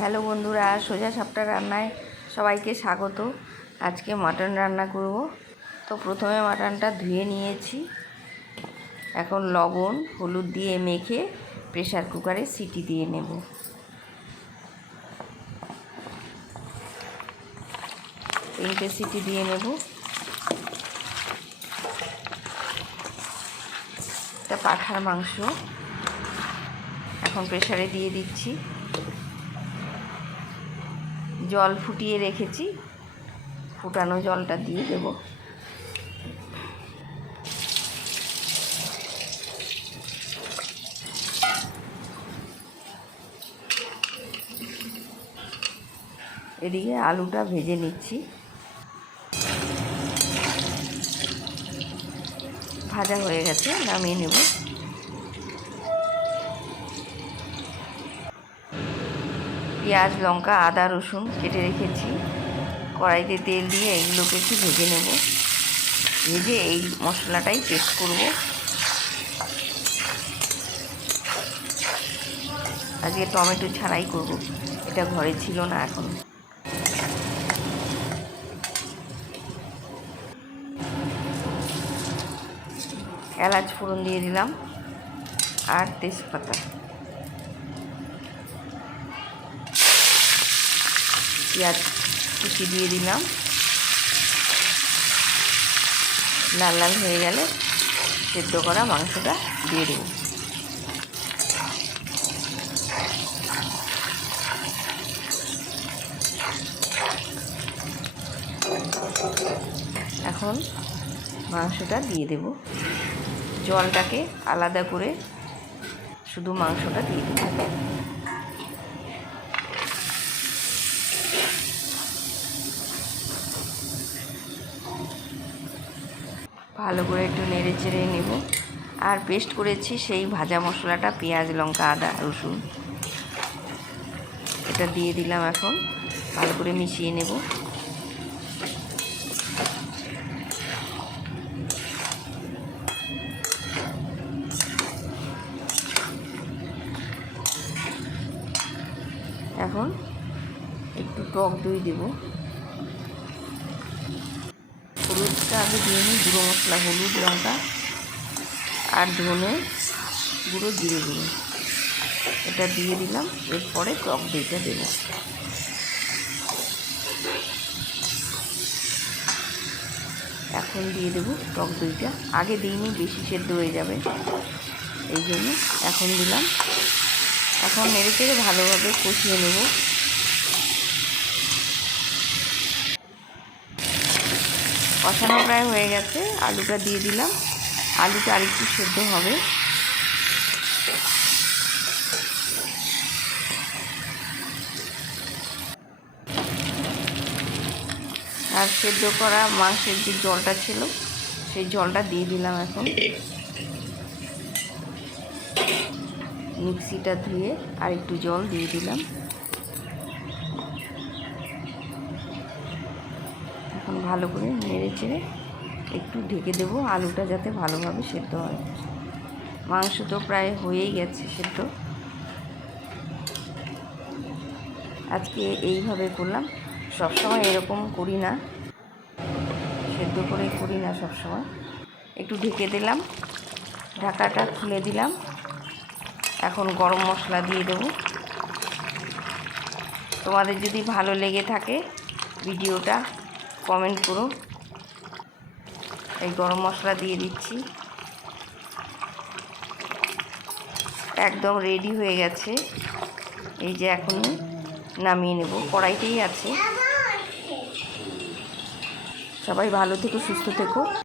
Hello বন্ধুরা, সোজা সাপটা রান্নায় সবাইকে স্বাগত। আজকে মাটন রান্না করব। তো প্রথমে মাটনটা ধুয়ে নিয়েছি। এখন লবণ হলুদ দিয়ে মেখে প্রেসার কুকারে সিটি দিয়ে নেব। তিনটে সিটি দিয়ে নেব। এটা পাঁঠার মাংস। এখন প্রেসারে দিয়ে দিচ্ছি। জল ফুটিয়ে রেখেছি, ফুটানো জলটা দিয়ে দেব। এদিকে আলুটা ভেজে নিচ্ছি। ভাজা হয়ে গেছে, নামিয়ে নেব। পেঁয়াজ লঙ্কা আদা রসুন কেটে রেখেছি। কড়াইতে তেল দিয়ে এগুলোকে একটু ভেজে নেব। ভেজে এই মশলাটাই পেস্ট করব। আজকে টমেটো ছাড়াই করব, এটা ঘরে ছিল না। এখন এলাচ ফোড়ন দিয়ে দিলাম আর তেজপাতা। পেঁয়াজ কুচি দিয়ে দিলাম। লাল লাল হয়ে গেলে সেদ্ধ করা মাংসটা দিয়ে দেব। এখন মাংসটা দিয়ে দেব। জলটাকে আলাদা করে শুধু মাংসটা দিয়ে দেব। ভালো করে একটু নেড়ে চেড়ে নেব। আর পেস্ট করেছি সেই ভাজা মশলাটা, পেঁয়াজ লঙ্কা আদা রসুন, এটা দিয়ে দিলাম। এখন ভালো করে মিশিয়ে নেব। এখন একটু টক দই দেব। হলুদটা আগে দিয়ে নিই, গুঁড়ো মশলা হলুদ লঙ্কা আর ধনে গুঁড়ো জিরে গুঁড়ো, এটা দিয়ে দিলাম। এরপরে টক দইটা দেব। এখন দিয়ে দেব টক দইটা। আগে দিইনি, বেশি সেদ্ধ হয়ে যাবে, এই জন্য এখন দিলাম। এখন নেড়ে চেড়ে ভালোভাবে কষিয়ে নেব। কষানো প্রায় হয়ে গেছে, আলুটা দিয়ে দিলাম। আলুটা আরেকটু সেদ্ধ হবে। আর সেদ্ধ করা মাংসের যে জলটা ছিল সেই জলটা দিয়ে দিলাম। এখন মিক্সিটা ধুয়ে আর একটু জল দিয়ে দিলাম। এখন ভালো করে নেড়ে চেড়ে একটু ঢেকে দেবো, আলুটা যাতে ভালোভাবে সেদ্ধ হয়। মাংস তো প্রায় হয়েই গেছে সেদ্ধ। আজকে এইভাবে করলাম, সবসময় এরকম করি না, সেদ্ধ করে করি না সবসময়। একটু ঢেকে দিলাম, ঢাকাটা খুলে দিলাম। এখন গরম মশলা দিয়ে দেব। তোমাদের যদি ভালো লেগে থাকে ভিডিওটা কমেন্ট করো। এই গরম মশলা দিয়ে দিচ্ছি। একদম রেডি হয়ে গেছে। এই যে এখন নামিয়ে নেব, কড়াইতেই আছে। সবাই ভালো থেকো, সুস্থ থেকো।